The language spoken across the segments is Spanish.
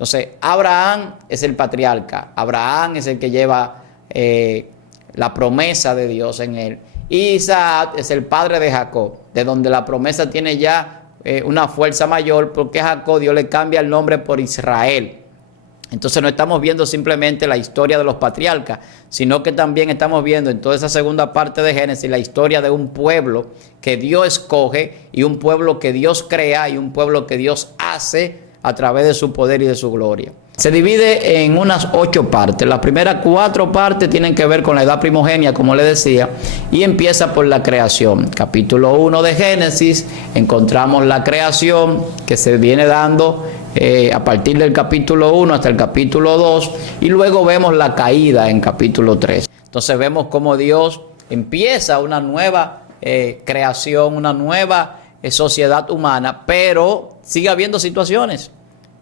Entonces, Abraham es el patriarca, Abraham es el que lleva la promesa de Dios en él. Isaac es el padre de Jacob, de donde la promesa tiene ya una fuerza mayor, porque a Jacob Dios le cambia el nombre por Israel. Entonces no estamos viendo simplemente la historia de los patriarcas, sino que también estamos viendo en toda esa segunda parte de Génesis la historia de un pueblo que Dios escoge y un pueblo que Dios crea y un pueblo que Dios hace a través de su poder y de su gloria. Se divide en unas 8 partes. Las primeras 4 partes tienen que ver con la edad primogénea, como le decía, y empieza por la creación. Capítulo 1 de Génesis, encontramos la creación que se viene dando a partir del capítulo 1 hasta el capítulo 2, y luego vemos la caída en capítulo 3. Entonces vemos cómo Dios empieza una nueva creación, una nueva sociedad humana, pero sigue habiendo situaciones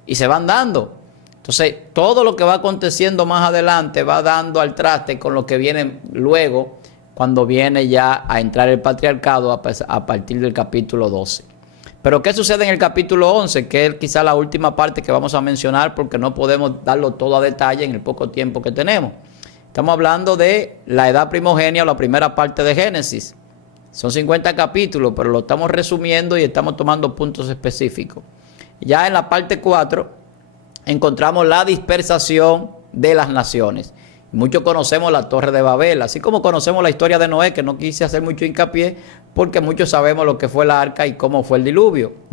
y se van dando. Entonces, todo lo que va aconteciendo más adelante va dando al traste con lo que viene luego, cuando viene ya a entrar el patriarcado a partir del capítulo 12. Pero ¿qué sucede en el capítulo 11? Que es quizá la última parte que vamos a mencionar, porque no podemos darlo todo a detalle en el poco tiempo que tenemos. Estamos hablando de la edad primogénea o la primera parte de Génesis. Son 50 capítulos, pero lo estamos resumiendo y estamos tomando puntos específicos. Ya en la parte 4 encontramos la dispersación de las naciones. Muchos conocemos la Torre de Babel, así como conocemos la historia de Noé, que no quise hacer mucho hincapié, porque muchos sabemos lo que fue la arca y cómo fue el diluvio.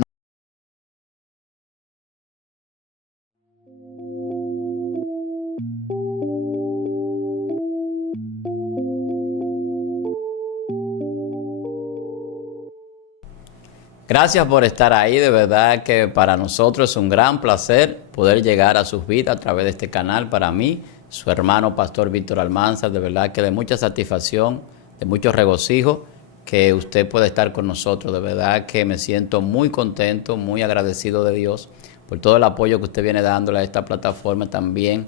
Gracias por estar ahí, de verdad que para nosotros es un gran placer poder llegar a sus vidas a través de este canal. Para mí, su hermano Pastor Víctor Almanzar, de verdad que de mucha satisfacción, de mucho regocijo que usted pueda estar con nosotros. De verdad que me siento muy contento, muy agradecido de Dios por todo el apoyo que usted viene dándole a esta plataforma también,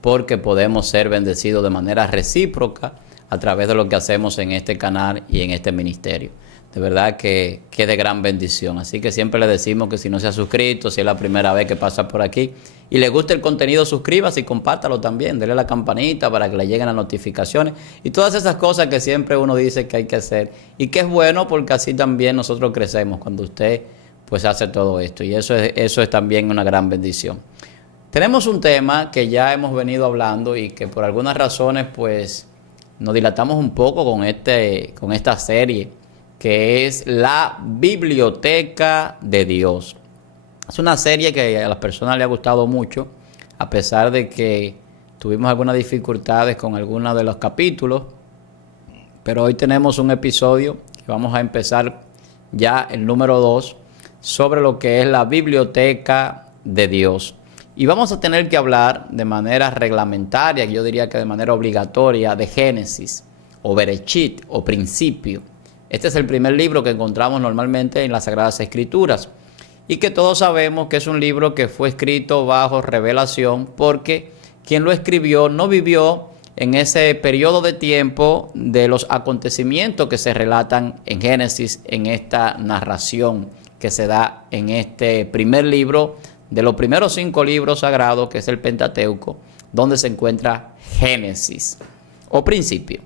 porque podemos ser bendecidos de manera recíproca a través de lo que hacemos en este canal y en este ministerio. De verdad que de gran bendición. Así que siempre le decimos que si no se ha suscrito, si es la primera vez que pasa por aquí y le gusta el contenido, suscríbase y compártalo también. Dele a la campanita para que le lleguen las notificaciones y todas esas cosas que siempre uno dice que hay que hacer. Y que es bueno porque así también nosotros crecemos cuando usted pues hace todo esto. Y eso es también una gran bendición. Tenemos un tema que ya hemos venido hablando y que por algunas razones pues nos dilatamos un poco con esta serie, que es la Biblioteca de Dios. Es una serie que a las personas les ha gustado mucho, a pesar de que tuvimos algunas dificultades con algunos de los capítulos, pero hoy tenemos un episodio que vamos a empezar ya el número 2, sobre lo que es la Biblioteca de Dios. Y vamos a tener que hablar de manera reglamentaria, yo diría que de manera obligatoria, de Génesis, o Bereshit, o principio. Este es el primer libro que encontramos normalmente en las Sagradas Escrituras y que todos sabemos que es un libro que fue escrito bajo revelación, porque quien lo escribió no vivió en ese periodo de tiempo de los acontecimientos que se relatan en Génesis, en esta narración que se da en este primer libro de los primeros 5 libros sagrados, que es el Pentateuco, donde se encuentra Génesis o principio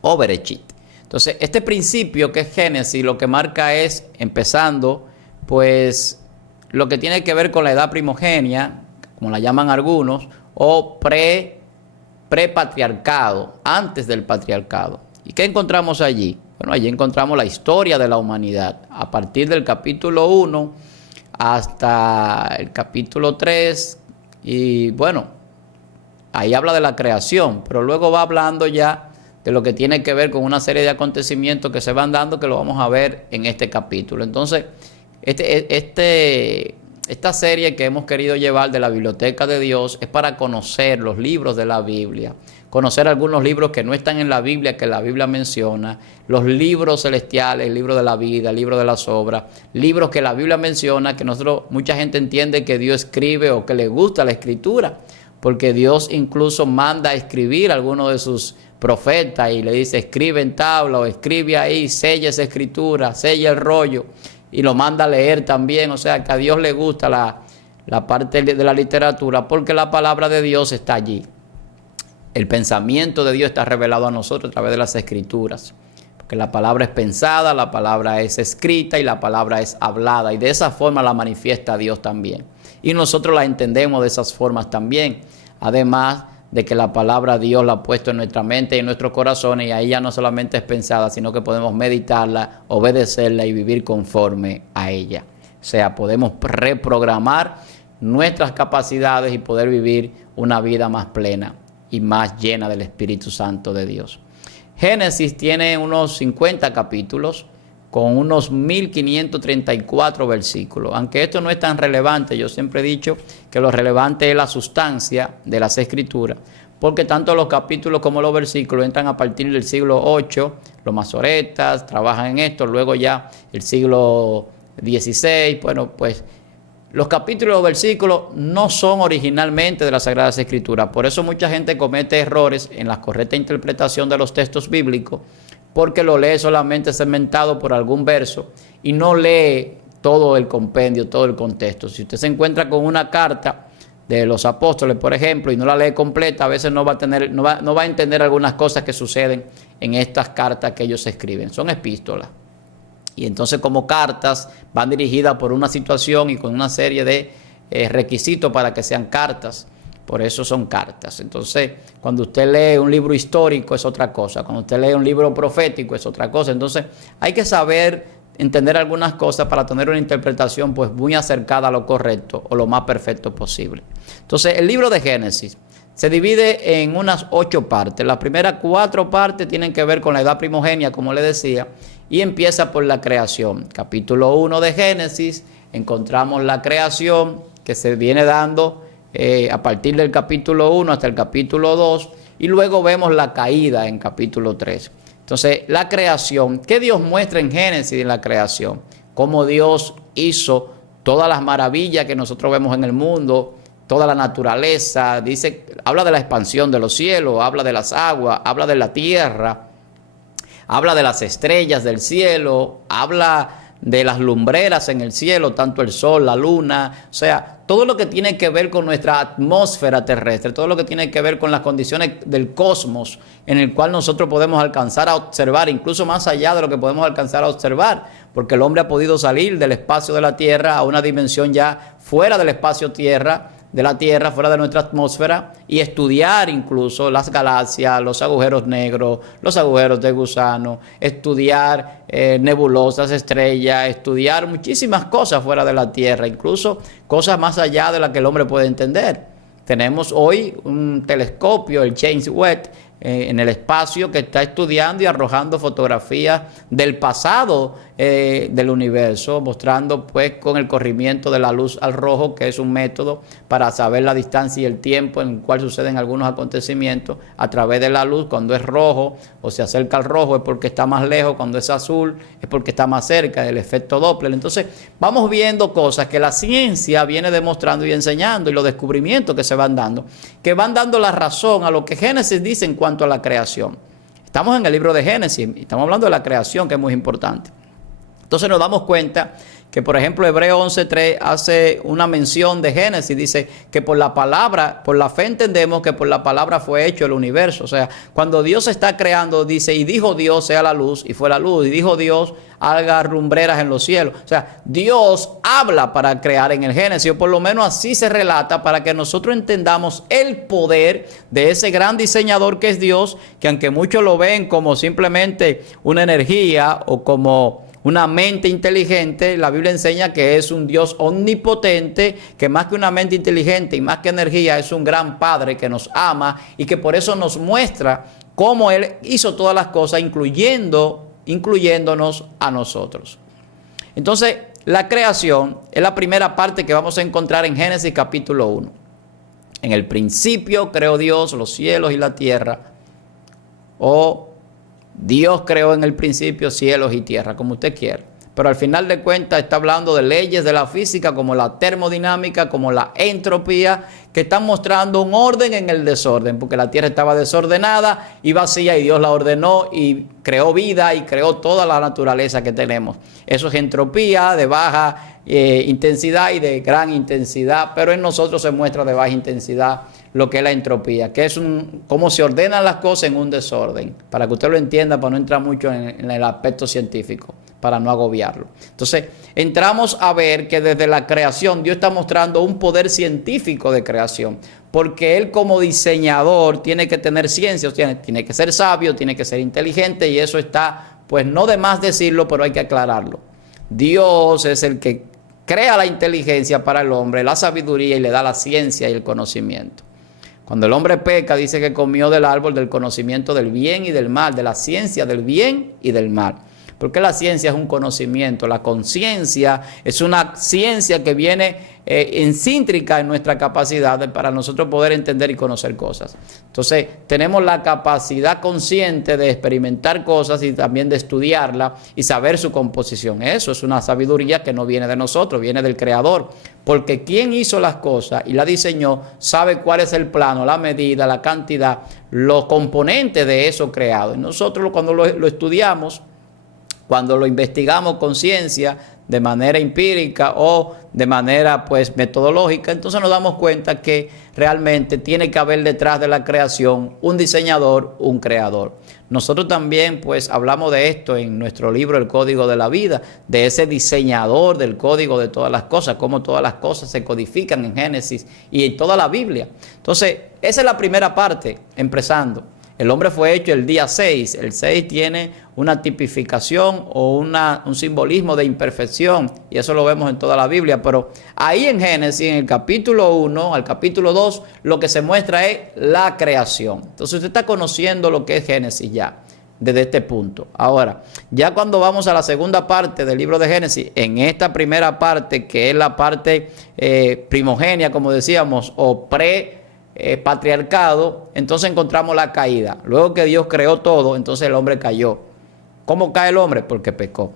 o Bereshit. Entonces, este principio que es Génesis, lo que marca es, empezando, pues, lo que tiene que ver con la edad primogénea, como la llaman algunos, o prepatriarcado, antes del patriarcado. ¿Y qué encontramos allí? Bueno, allí encontramos la historia de la humanidad, a partir del capítulo 1 hasta el capítulo 3, y bueno, ahí habla de la creación, pero luego va hablando ya de lo que tiene que ver con una serie de acontecimientos que se van dando, que lo vamos a ver en este capítulo. Entonces, esta serie que hemos querido llevar de la Biblioteca de Dios es para conocer los libros de la Biblia, conocer algunos libros que no están en la Biblia, que la Biblia menciona, los libros celestiales, el libro de la vida, el libro de las obras, libros que la Biblia menciona, que mucha gente entiende que Dios escribe o que le gusta la escritura, porque Dios incluso manda a escribir a algunos de sus profetas y le dice: escribe en tabla o escribe ahí, sella esa escritura, sella el rollo, y lo manda a leer también. O sea, que a Dios le gusta la parte de la literatura, porque la palabra de Dios está allí. El pensamiento de Dios está revelado a nosotros a través de las Escrituras. Porque la palabra es pensada, la palabra es escrita y la palabra es hablada. Y de esa forma la manifiesta Dios también. Y nosotros la entendemos de esas formas también. Además de que la palabra Dios la ha puesto en nuestra mente y en nuestros corazones. Y ahí ya no solamente es pensada, sino que podemos meditarla, obedecerla y vivir conforme a ella. O sea, podemos reprogramar nuestras capacidades y poder vivir una vida más plena y más llena del Espíritu Santo de Dios. Génesis tiene unos 50 capítulos con unos 1534 versículos. Aunque esto no es tan relevante, yo siempre he dicho que lo relevante es la sustancia de las Escrituras, porque tanto los capítulos como los versículos entran a partir del siglo VIII, los masoretas trabajan en esto, luego ya el siglo XVI, bueno, pues los capítulos y los versículos no son originalmente de las Sagradas Escrituras. Por eso mucha gente comete errores en la correcta interpretación de los textos bíblicos, porque lo lee solamente segmentado por algún verso y no lee todo el compendio, todo el contexto. Si usted se encuentra con una carta de los apóstoles, por ejemplo, y no la lee completa, a veces no va a entender algunas cosas que suceden en estas cartas que ellos escriben. Son epístolas. Y entonces, como cartas, van dirigidas por una situación y con una serie de requisitos para que sean cartas. Por eso son cartas. Entonces, cuando usted lee un libro histórico es otra cosa. Cuando usted lee un libro profético es otra cosa. Entonces, hay que saber entender algunas cosas para tener una interpretación pues muy acercada a lo correcto o lo más perfecto posible. Entonces, el libro de Génesis se divide en unas 8 partes. Las primeras 4 partes tienen que ver con la edad primogenia, como le decía, y empieza por la creación. Capítulo 1 de Génesis, encontramos la creación que se viene dando a partir del capítulo 1 hasta el capítulo 2, y luego vemos la caída en capítulo 3. Entonces, la creación, ¿qué Dios muestra en Génesis en la creación? Cómo Dios hizo todas las maravillas que nosotros vemos en el mundo, toda la naturaleza, habla de la expansión de los cielos, habla de las aguas, habla de la tierra, habla de las estrellas del cielo, habla de las lumbreras en el cielo, tanto el sol, la luna, o sea, todo lo que tiene que ver con nuestra atmósfera terrestre, todo lo que tiene que ver con las condiciones del cosmos en el cual nosotros podemos alcanzar a observar, incluso más allá de lo que podemos alcanzar a observar, porque el hombre ha podido salir del espacio de la Tierra a una dimensión ya fuera del espacio Tierra, de la Tierra, fuera de nuestra atmósfera, y estudiar incluso las galaxias, los agujeros negros, los agujeros de gusano, estudiar nebulosas, estrellas, estudiar muchísimas cosas fuera de la Tierra, incluso cosas más allá de las que el hombre puede entender. Tenemos hoy un telescopio, el James Webb, en el espacio, que está estudiando y arrojando fotografías del pasado del universo, mostrando pues con el corrimiento de la luz al rojo, que es un método para saber la distancia y el tiempo en el cual suceden algunos acontecimientos a través de la luz. Cuando es rojo o se acerca al rojo es porque está más lejos, cuando es azul es porque está más cerca, el efecto Doppler. Entonces vamos viendo cosas que la ciencia viene demostrando y enseñando, y los descubrimientos que se van dando la razón a lo que Génesis dice en cuanto a la creación. Estamos en el libro de Génesis y estamos hablando de la creación, que es muy importante. Entonces nos damos cuenta que, por ejemplo, Hebreos 11:3 hace una mención de Génesis, dice que por la palabra, por la fe entendemos que por la palabra fue hecho el universo. O sea, cuando Dios está creando, dice, y dijo Dios sea la luz, y fue la luz, y dijo Dios haga lumbreras en los cielos. O sea, Dios habla para crear en el Génesis, o por lo menos así se relata, para que nosotros entendamos el poder de ese gran diseñador que es Dios, que aunque muchos lo ven como simplemente una energía o como una mente inteligente, la Biblia enseña que es un Dios omnipotente, que más que una mente inteligente y más que energía es un gran Padre que nos ama y que por eso nos muestra cómo Él hizo todas las cosas, incluyéndonos a nosotros. Entonces, la creación es la primera parte que vamos a encontrar en Génesis capítulo 1. En el principio creó Dios los cielos y la tierra, o Dios creó en el principio cielos y tierra, como usted quiera. Pero al final de cuentas está hablando de leyes de la física, como la termodinámica, como la entropía, que están mostrando un orden en el desorden, porque la tierra estaba desordenada y vacía, y Dios la ordenó y creó vida y creó toda la naturaleza que tenemos. Eso es entropía de baja intensidad y de gran intensidad, pero en nosotros se muestra de baja intensidad lo que es la entropía, que es cómo se ordenan las cosas en un desorden, para que usted lo entienda, para no entrar mucho en el aspecto científico, para no agobiarlo. Entonces, entramos a ver que desde la creación Dios está mostrando un poder científico de creación, porque Él como diseñador tiene que tener ciencia, tiene que ser sabio, tiene que ser inteligente, y eso está, pues no de más decirlo, pero hay que aclararlo. Dios es el que crea la inteligencia para el hombre, la sabiduría, y le da la ciencia y el conocimiento. Cuando el hombre peca, dice que comió del árbol del conocimiento del bien y del mal, de la ciencia del bien y del mal. Porque la ciencia es un conocimiento, la conciencia es una ciencia que viene incíntrica en nuestra capacidad para nosotros poder entender y conocer cosas. Entonces, tenemos la capacidad consciente de experimentar cosas y también de estudiarla y saber su composición. Eso es una sabiduría que no viene de nosotros, viene del Creador. Porque quien hizo las cosas y las diseñó sabe cuál es el plano, la medida, la cantidad, los componentes de eso creado. Y nosotros cuando lo estudiamos, cuando lo investigamos con ciencia, de manera empírica o de manera pues metodológica, entonces nos damos cuenta que realmente tiene que haber detrás de la creación un diseñador, un creador. Nosotros también pues hablamos de esto en nuestro libro El Código de la Vida, de ese diseñador del código de todas las cosas, cómo todas las cosas se codifican en Génesis y en toda la Biblia. Entonces, esa es la primera parte, empezando. El hombre fue hecho el día 6. El 6 tiene una tipificación o un simbolismo de imperfección. Y eso lo vemos en toda la Biblia. Pero ahí en Génesis, en el capítulo 1 al capítulo 2, lo que se muestra es la creación. Entonces usted está conociendo lo que es Génesis ya, desde este punto. Ahora, ya cuando vamos a la segunda parte del libro de Génesis, en esta primera parte, que es la parte primogénea, como decíamos, o patriarcado, entonces encontramos la caída. Luego que Dios creó todo, entonces el hombre cayó. ¿Cómo cae el hombre? Porque pecó.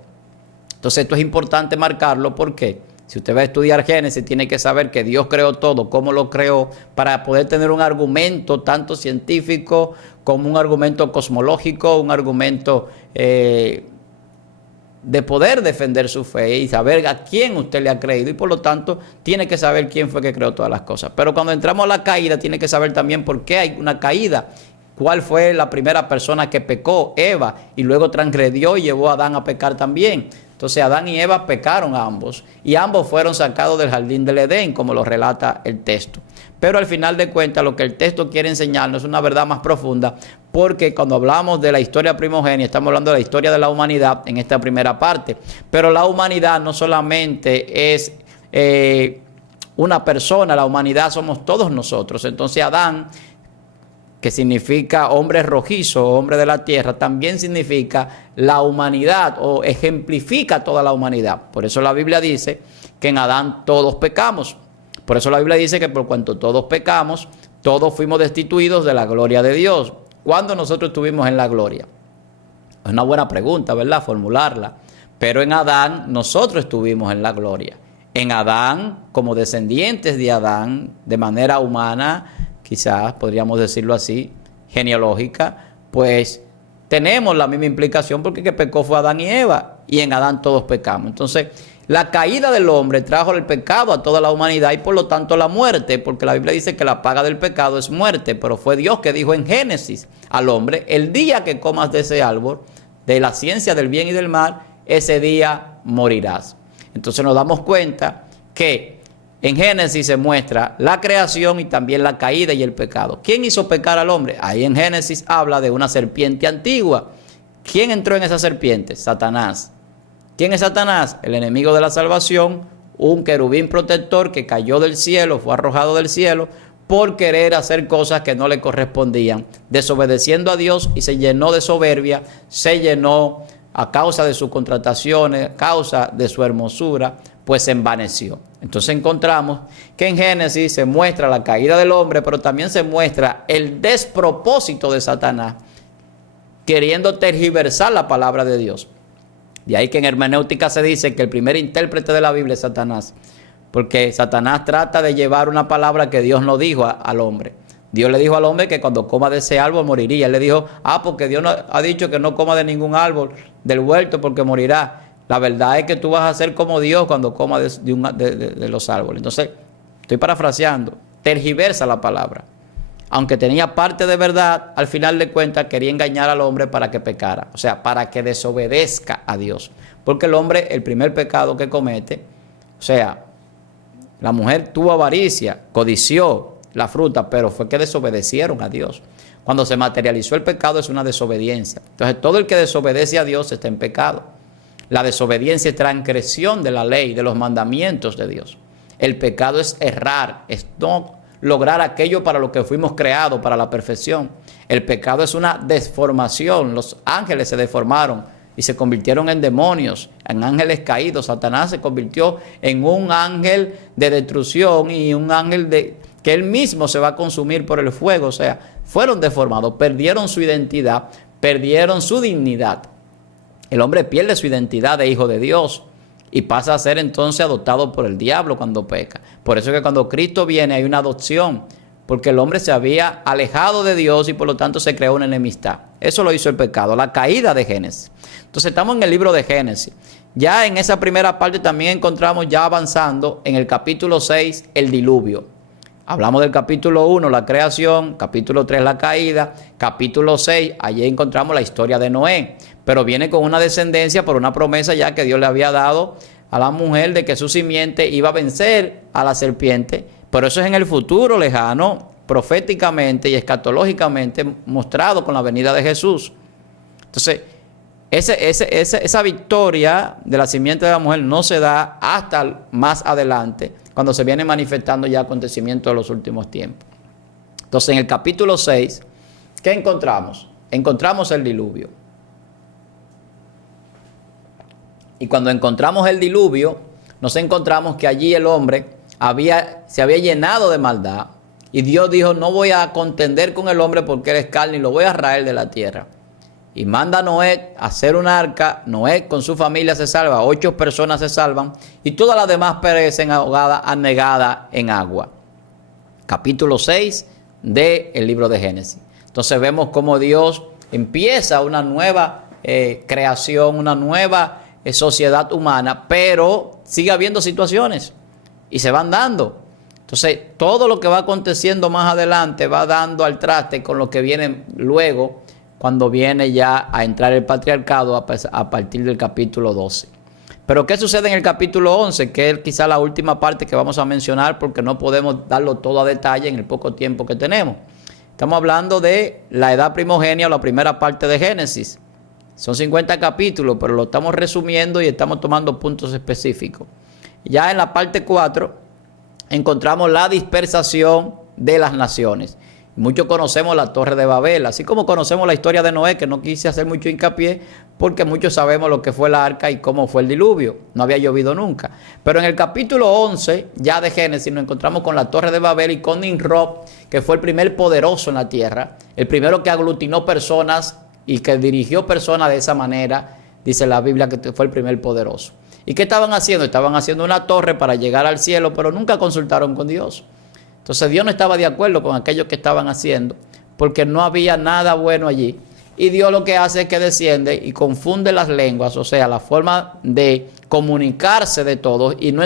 Entonces esto es importante marcarlo porque si usted va a estudiar Génesis, tiene que saber que Dios creó todo, cómo lo creó, para poder tener un argumento tanto científico como un argumento cosmológico, un argumento de poder defender su fe y saber a quién usted le ha creído, y por lo tanto tiene que saber quién fue que creó todas las cosas. Pero cuando entramos a la caída, tiene que saber también por qué hay una caída, cuál fue la primera persona que pecó, Eva, y luego transgredió y llevó a Adán a pecar también. Entonces Adán y Eva pecaron ambos, y ambos fueron sacados del jardín del Edén, como lo relata el texto. Pero al final de cuentas, lo que el texto quiere enseñarnos es una verdad más profunda, porque cuando hablamos de la historia primogénea, estamos hablando de la historia de la humanidad en esta primera parte. Pero la humanidad no solamente es una persona, la humanidad somos todos nosotros. Entonces Adán, que significa hombre rojizo, hombre de la tierra, también significa la humanidad o ejemplifica toda la humanidad. Por eso la Biblia dice que en Adán todos pecamos. Por eso la Biblia dice que por cuanto todos pecamos, todos fuimos destituidos de la gloria de Dios. ¿Cuándo nosotros estuvimos en la gloria? Es una buena pregunta, ¿verdad? Formularla. Pero en Adán nosotros estuvimos en la gloria. En Adán, como descendientes de Adán, de manera humana, quizás podríamos decirlo así, genealógica, pues tenemos la misma implicación porque el que pecó fue Adán y Eva, y en Adán todos pecamos. Entonces, la caída del hombre trajo el pecado a toda la humanidad y por lo tanto la muerte, porque la Biblia dice que la paga del pecado es muerte, pero fue Dios que dijo en Génesis al hombre: el día que comas de ese árbol, de la ciencia del bien y del mal, ese día morirás. Entonces nos damos cuenta que en Génesis se muestra la creación y también la caída y el pecado. ¿Quién hizo pecar al hombre? Ahí en Génesis habla de una serpiente antigua. ¿Quién entró en esa serpiente? Satanás. ¿Quién es Satanás? El enemigo de la salvación, un querubín protector que cayó del cielo, fue arrojado del cielo por querer hacer cosas que no le correspondían, desobedeciendo a Dios, y se llenó de soberbia, se llenó a causa de sus contrataciones, a causa de su hermosura, pues se envaneció. Entonces encontramos que en Génesis se muestra la caída del hombre, pero también se muestra el despropósito de Satanás, queriendo tergiversar la palabra de Dios. De ahí que en hermenéutica se dice que el primer intérprete de la Biblia es Satanás, porque Satanás trata de llevar una palabra que Dios no dijo al hombre. Dios le dijo al hombre que cuando coma de ese árbol moriría. Él le dijo, porque Dios no ha dicho que no coma de ningún árbol del huerto porque morirá. La verdad es que tú vas a ser como Dios cuando comas de los árboles. Entonces, estoy parafraseando, tergiversa la palabra. Aunque tenía parte de verdad, al final de cuentas quería engañar al hombre para que pecara. O sea, para que desobedezca a Dios. Porque el hombre, el primer pecado que comete, o sea, la mujer tuvo avaricia, codició la fruta, pero fue que desobedecieron a Dios. Cuando se materializó el pecado es una desobediencia. Entonces, todo el que desobedece a Dios está en pecado. La desobediencia es transgresión de la ley, de los mandamientos de Dios. El pecado es errar, es no lograr aquello para lo que fuimos creados, para la perfección. El pecado es una deformación. Los ángeles se deformaron y se convirtieron en demonios, en ángeles caídos. Satanás se convirtió en un ángel de destrucción y un ángel que él mismo se va a consumir por el fuego. O sea, fueron deformados, perdieron su identidad, perdieron su dignidad. El hombre pierde su identidad de hijo de Dios y pasa a ser entonces adoptado por el diablo cuando peca. Por eso es que cuando Cristo viene hay una adopción, porque el hombre se había alejado de Dios y por lo tanto se creó una enemistad. Eso lo hizo el pecado, la caída de Génesis. Entonces estamos en el libro de Génesis. Ya en esa primera parte también encontramos, ya avanzando, en el capítulo 6, el diluvio. Hablamos del capítulo 1, la creación, capítulo 3, la caída, capítulo 6, allí encontramos la historia de Noé, pero viene con una descendencia por una promesa ya que Dios le había dado a la mujer de que su simiente iba a vencer a la serpiente, pero eso es en el futuro lejano, proféticamente y escatológicamente mostrado con la venida de Jesús. Entonces, esa victoria de la simiente de la mujer no se da hasta más adelante, cuando se viene manifestando ya acontecimientos de los últimos tiempos. Entonces, en el capítulo 6, ¿qué encontramos? Encontramos el diluvio. Y cuando encontramos el diluvio, nos encontramos que allí el hombre se había llenado de maldad. Y Dios dijo, no voy a contender con el hombre porque él es carne y lo voy a raer de la tierra. Y manda a Noé a hacer un arca. Noé con su familia se salva, 8 personas se salvan y todas las demás perecen ahogadas, anegadas en agua. Capítulo 6 del libro de Génesis. Entonces vemos cómo Dios empieza una nueva creación, una nueva sociedad humana, pero sigue habiendo situaciones y se van dando. Entonces todo lo que va aconteciendo más adelante va dando al traste con lo que viene luego, cuando viene ya a entrar el patriarcado a partir del capítulo 12. Pero ¿qué sucede en el capítulo 11? Que es quizá la última parte que vamos a mencionar porque no podemos darlo todo a detalle en el poco tiempo que tenemos. Estamos hablando de la edad primogénea o la primera parte de Génesis. Son 50 capítulos, pero lo estamos resumiendo y estamos tomando puntos específicos. Ya en la parte 4 encontramos la dispersación de las naciones. Muchos conocemos la Torre de Babel, así como conocemos la historia de Noé, que no quise hacer mucho hincapié, porque muchos sabemos lo que fue la arca y cómo fue el diluvio. No había llovido nunca. Pero en el capítulo 11, ya de Génesis, nos encontramos con la Torre de Babel y con Nimrod, que fue el primer poderoso en la tierra, el primero que aglutinó personas y que dirigió personas de esa manera, dice la Biblia que fue el primer poderoso. ¿Y qué estaban haciendo? Estaban haciendo una torre para llegar al cielo, pero nunca consultaron con Dios. Entonces Dios no estaba de acuerdo con aquello que estaban haciendo, porque no había nada bueno allí. Y Dios lo que hace es que desciende y confunde las lenguas, o sea, la forma de comunicarse de todos, y no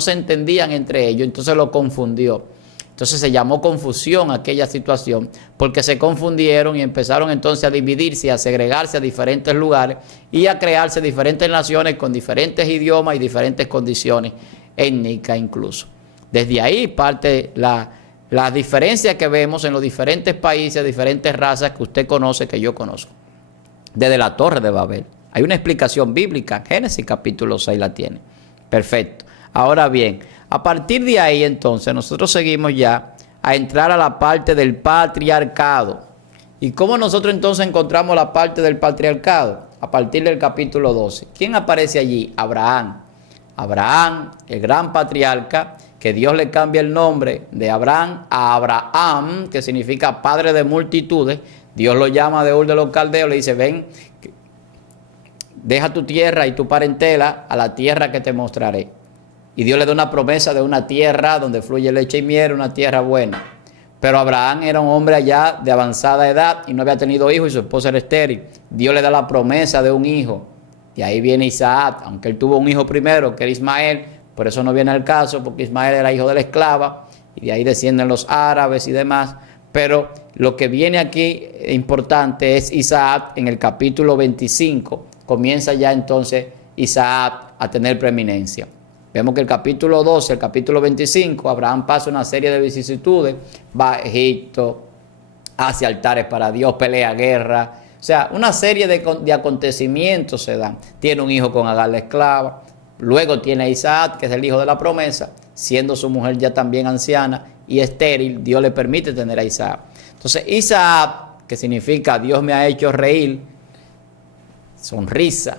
se entendían entre ellos, entonces lo confundió. Entonces se llamó confusión aquella situación, porque se confundieron y empezaron entonces a dividirse, a segregarse a diferentes lugares y a crearse diferentes naciones con diferentes idiomas y diferentes condiciones étnicas incluso. Desde ahí parte la diferencia que vemos en los diferentes países, diferentes razas que usted conoce, que yo conozco. Desde la Torre de Babel. Hay una explicación bíblica, Génesis capítulo 6 la tiene. Perfecto. Ahora bien, a partir de ahí entonces nosotros seguimos ya a entrar a la parte del patriarcado. ¿Y cómo nosotros entonces encontramos la parte del patriarcado? A partir del capítulo 12. ¿Quién aparece allí? Abraham. Abraham, el gran patriarca, que Dios le cambia el nombre de Abraham a Abraham, que significa padre de multitudes. Dios lo llama de Ur de los Caldeos, le dice, ven, deja tu tierra y tu parentela a la tierra que te mostraré. Y Dios le da una promesa de una tierra donde fluye leche y miel, una tierra buena. Pero Abraham era un hombre allá de avanzada edad y no había tenido hijos y su esposa era estéril. Dios le da la promesa de un hijo. De ahí viene Isaac, aunque él tuvo un hijo primero, que era Ismael, por eso no viene al caso, porque Ismael era hijo de la esclava, y de ahí descienden los árabes y demás. Pero lo que viene aquí importante es Isaac en el capítulo 25. Comienza ya entonces Isaac a tener preeminencia. Vemos que el capítulo 12, el capítulo 25, Abraham pasa una serie de vicisitudes, va a Egipto, hace altares para Dios, pelea guerra, o sea, una serie de acontecimientos se dan. Tiene un hijo con Agar la esclava, luego tiene a Isaac, que es el hijo de la promesa, siendo su mujer ya también anciana y estéril, Dios le permite tener a Isaac. Entonces Isaac, que significa Dios me ha hecho reír, sonrisa,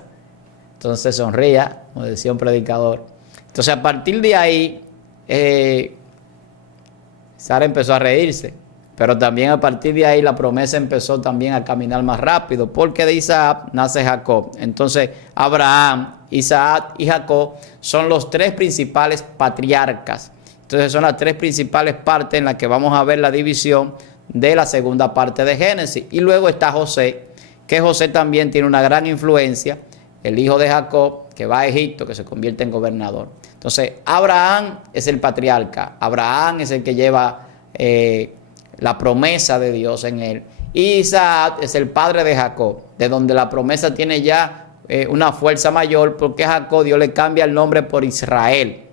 entonces sonría, como decía un predicador. Entonces a partir de ahí, Sara empezó a reírse, pero también a partir de ahí la promesa empezó también a caminar más rápido, porque de Isaac nace Jacob. Entonces Abraham, Isaac y Jacob son los tres principales patriarcas. Entonces son las tres principales partes en las que vamos a ver la división de la segunda parte de Génesis. Y luego está José, que José también tiene una gran influencia, el hijo de Jacob, que va a Egipto, que se convierte en gobernador. Entonces Abraham es el patriarca, Abraham es el que lleva la promesa de Dios en él. Y Isaac es el padre de Jacob, de donde la promesa tiene ya una fuerza mayor, porque a Jacob Dios le cambia el nombre por Israel.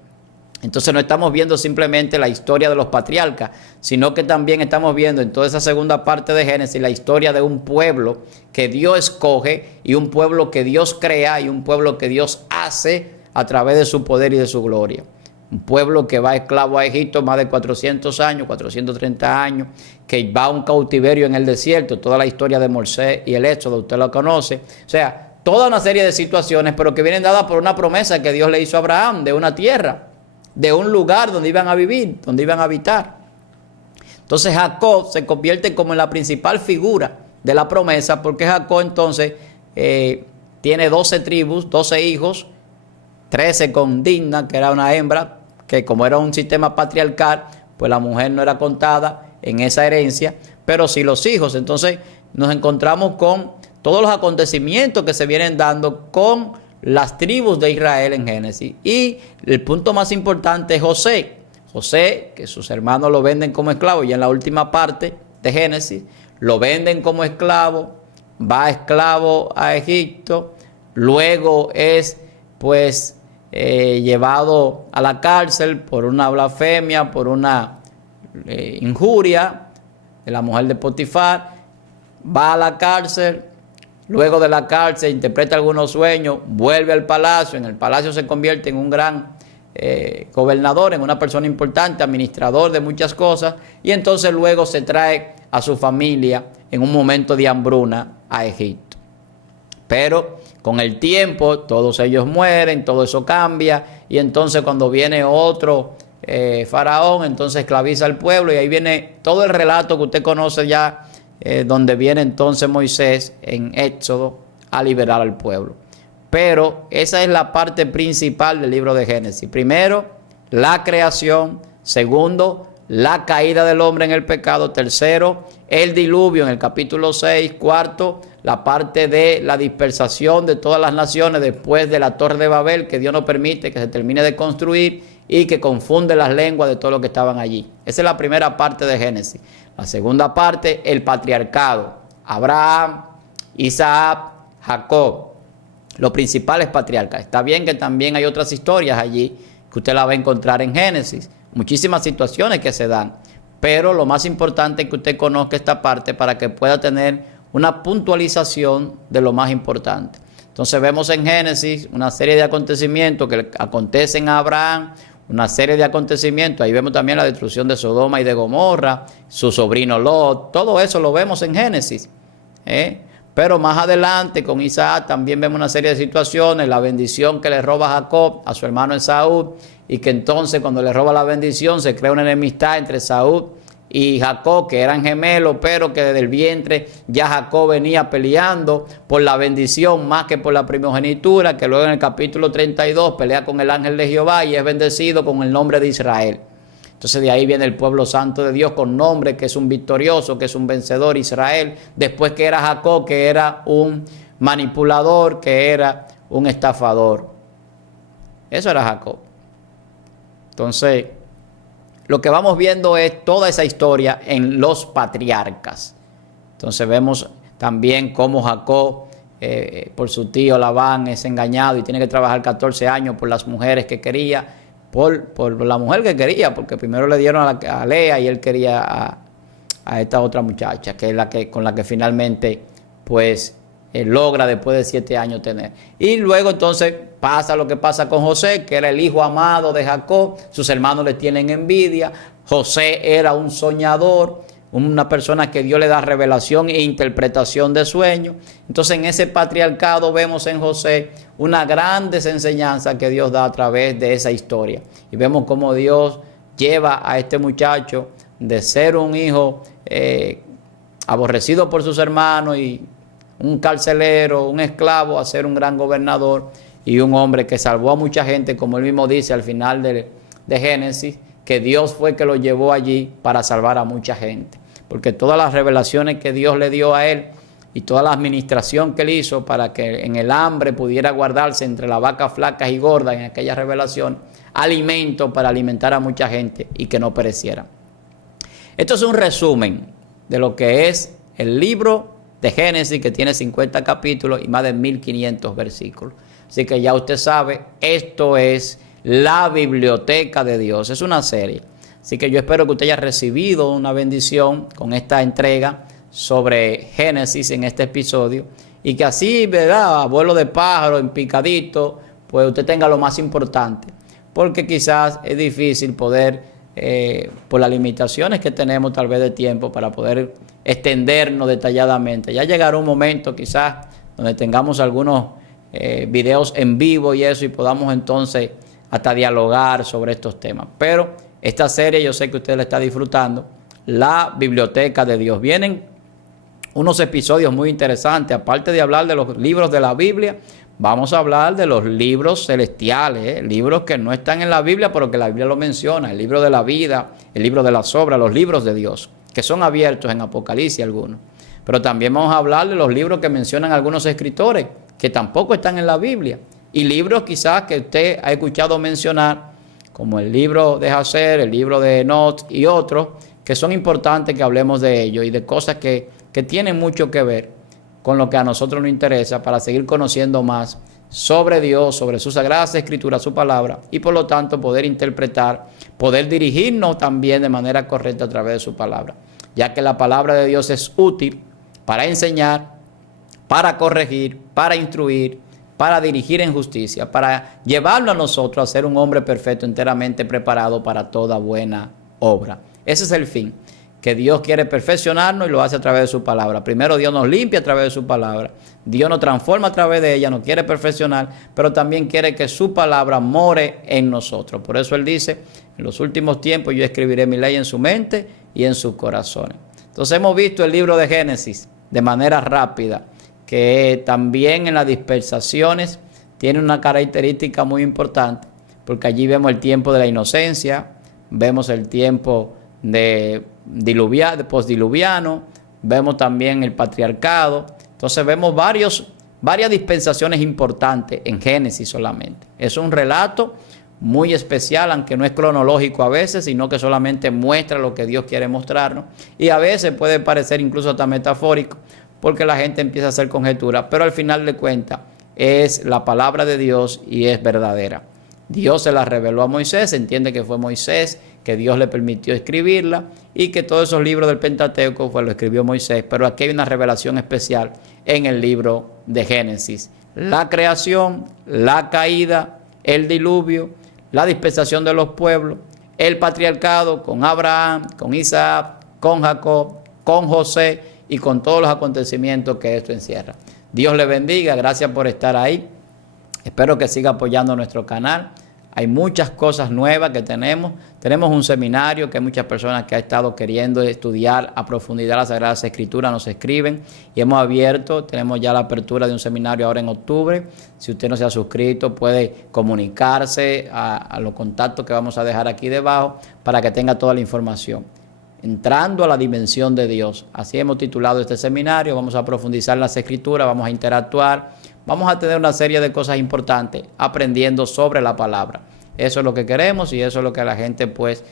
Entonces no estamos viendo simplemente la historia de los patriarcas, sino que también estamos viendo en toda esa segunda parte de Génesis la historia de un pueblo que Dios escoge y un pueblo que Dios crea y un pueblo que Dios hace a través de su poder y de su gloria. Un pueblo que va esclavo a Egipto más de 400 años, 430 años, que va a un cautiverio en el desierto, toda la historia de Moisés y el Éxodo, usted lo conoce. O sea, toda una serie de situaciones, pero que vienen dadas por una promesa que Dios le hizo a Abraham de una tierra, de un lugar donde iban a vivir, donde iban a habitar. Entonces Jacob se convierte como en la principal figura de la promesa, porque Jacob entonces tiene 12 tribus, 12 hijos, 13 con Dina, que era una hembra, que como era un sistema patriarcal, pues la mujer no era contada en esa herencia, pero sí los hijos. Entonces nos encontramos con todos los acontecimientos que se vienen dando con las tribus de Israel en Génesis. Y el punto más importante es José. José, que sus hermanos lo venden como esclavo, y en la última parte de Génesis lo venden como esclavo, va esclavo a Egipto, luego es pues llevado a la cárcel por una blasfemia, por una injuria de la mujer de Potifar, va a la cárcel, luego de la cárcel interpreta algunos sueños, vuelve al palacio, en el palacio se convierte en un gran gobernador, en una persona importante, administrador de muchas cosas, y entonces luego se trae a su familia en un momento de hambruna a Egipto. Pero con el tiempo todos ellos mueren, todo eso cambia, y entonces cuando viene otro faraón, entonces esclaviza al pueblo, y ahí viene todo el relato que usted conoce ya, donde viene entonces Moisés en Éxodo a liberar al pueblo. Pero esa es la parte principal del libro de Génesis. Primero, la creación. Segundo, la caída del hombre en el pecado. Tercero, el diluvio en el capítulo 6. Cuarto, la parte de la dispersación de todas las naciones después de la Torre de Babel, que Dios no permite que se termine de construir y que confunde las lenguas de todos los que estaban allí. Esa es la primera parte de Génesis. La segunda parte, el patriarcado. Abraham, Isaac, Jacob. Los principales patriarcas. Está bien que también hay otras historias allí que usted la va a encontrar en Génesis. Muchísimas situaciones que se dan. Pero lo más importante es que usted conozca esta parte para que pueda tener una puntualización de lo más importante. Entonces vemos en Génesis una serie de acontecimientos que acontecen a Abraham, una serie de acontecimientos. Ahí vemos también la destrucción de Sodoma y de Gomorra, su sobrino Lot. Todo eso lo vemos en Génesis. Pero más adelante con Isaac también vemos una serie de situaciones, la bendición que le roba Jacob a su hermano Esaú, y que entonces cuando le roba la bendición se crea una enemistad entre Esaú y Jacob, que eran gemelos, pero que desde el vientre ya Jacob venía peleando por la bendición más que por la primogenitura, que luego en el capítulo 32 pelea con el ángel de Jehová y es bendecido con el nombre de Israel. Entonces de ahí viene el pueblo santo de Dios con nombre, que es un victorioso, que es un vencedor, Israel. Después que era Jacob, que era un manipulador, que era un estafador. Eso era Jacob. Entonces, lo que vamos viendo es toda esa historia en los patriarcas. Entonces vemos también cómo Jacob, por su tío Labán, es engañado y tiene que trabajar 14 años por las mujeres que quería, por la mujer que quería, porque primero le dieron a Lea y él quería a esta otra muchacha, que es con la que finalmente pues logra después de 7 años tener. Y luego entonces pasa lo que pasa con José, que era el hijo amado de Jacob, sus hermanos le tienen envidia. José era un soñador, una persona que Dios le da revelación e interpretación de sueños. Entonces en ese patriarcado vemos en José una grandes enseñanza que Dios da a través de esa historia. Y vemos cómo Dios lleva a este muchacho de ser un hijo aborrecido por sus hermanos y un carcelero, un esclavo, a ser un gran gobernador y un hombre que salvó a mucha gente, como él mismo dice al final de Génesis, que Dios fue que lo llevó allí para salvar a mucha gente. Porque todas las revelaciones que Dios le dio a él y toda la administración que él hizo para que en el hambre pudiera guardarse entre las vacas flacas y gordas, en aquella revelación, alimento para alimentar a mucha gente y que no pereciera. Esto es un resumen de lo que es el libro de Génesis, que tiene 50 capítulos y más de 1500 versículos. Así que ya usted sabe, esto es la biblioteca de Dios, es una serie. Así que yo espero que usted haya recibido una bendición con esta entrega sobre Génesis en este episodio y que así, ¿verdad?, a vuelo de pájaro, en picadito, pues usted tenga lo más importante. Porque quizás es difícil poder, por las limitaciones que tenemos tal vez de tiempo, para poder extendernos detalladamente. Ya llegará un momento quizás donde tengamos algunos videos en vivo y eso, y podamos entonces hasta dialogar sobre estos temas. Pero esta serie yo sé que usted la está disfrutando, la biblioteca de Dios. Vienen unos episodios muy interesantes. Aparte de hablar de los libros de la Biblia, vamos a hablar de los libros celestiales, libros que no están en la Biblia, pero que la Biblia lo menciona. El libro de la vida, el libro de las obras, los libros de Dios, que son abiertos en Apocalipsis algunos. Pero también vamos a hablar de los libros que mencionan algunos escritores, que tampoco están en la Biblia. Y libros quizás que usted ha escuchado mencionar, como el libro de Jacer, el libro de Enoch y otros, que son importantes que hablemos de ellos y de cosas que tienen mucho que ver con lo que a nosotros nos interesa para seguir conociendo más sobre Dios, sobre sus sagradas escrituras, su palabra, y por lo tanto poder interpretar, poder dirigirnos también de manera correcta a través de su palabra, ya que la palabra de Dios es útil para enseñar, para corregir, para instruir, para dirigir en justicia, para llevarlo a nosotros a ser un hombre perfecto, enteramente preparado para toda buena obra. Ese es el fin, que Dios quiere perfeccionarnos y lo hace a través de su palabra. Primero Dios nos limpia a través de su palabra, Dios nos transforma a través de ella, nos quiere perfeccionar, pero también quiere que su palabra more en nosotros. Por eso Él dice, en los últimos tiempos yo escribiré mi ley en su mente y en sus corazones. Entonces hemos visto el libro de Génesis de manera rápida, que también en las dispensaciones tiene una característica muy importante, porque allí vemos el tiempo de la inocencia, vemos el tiempo postdiluviano, vemos también el patriarcado. Entonces vemos varias dispensaciones importantes en Génesis solamente. Es un relato muy especial, aunque no es cronológico a veces, sino que solamente muestra lo que Dios quiere mostrarnos, y a veces puede parecer incluso hasta metafórico, porque la gente empieza a hacer conjeturas, pero al final de cuentas es la palabra de Dios y es verdadera. Dios se la reveló a Moisés, se entiende que fue Moisés, que Dios le permitió escribirla y que todos esos libros del Pentateuco lo escribió Moisés, pero aquí hay una revelación especial en el libro de Génesis. La creación, la caída, el diluvio, la dispensación de los pueblos, el patriarcado con Abraham, con Isaac, con Jacob, con José, y con todos los acontecimientos que esto encierra. Dios le bendiga, gracias por estar ahí. Espero que siga apoyando nuestro canal. Hay muchas cosas nuevas que tenemos. Tenemos un seminario que hay muchas personas que han estado queriendo estudiar a profundidad las Sagradas Escrituras, nos escriben y hemos abierto, tenemos ya la apertura de un seminario ahora en octubre. Si usted no se ha suscrito, puede comunicarse a los contactos que vamos a dejar aquí debajo para que tenga toda la información. Entrando a la dimensión de Dios. Así hemos titulado este seminario. Vamos a profundizar las escrituras, vamos a interactuar, vamos a tener una serie de cosas importantes aprendiendo sobre la palabra. Eso es lo que queremos y eso es lo que la gente pues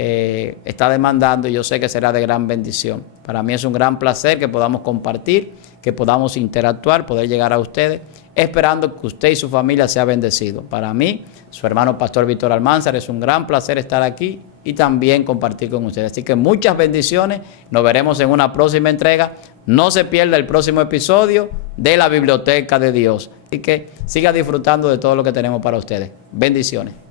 está demandando, y yo sé que será de gran bendición. Para mí es un gran placer que podamos compartir, que podamos interactuar, poder llegar a ustedes, esperando que usted y su familia sea bendecido. Para mí, su hermano Pastor Víctor Almanzar, es un gran placer estar aquí y también compartir con ustedes. Así que muchas bendiciones, nos veremos en una próxima entrega. No se pierda el próximo episodio de la Biblioteca de Dios. Así que siga disfrutando de todo lo que tenemos para ustedes. Bendiciones.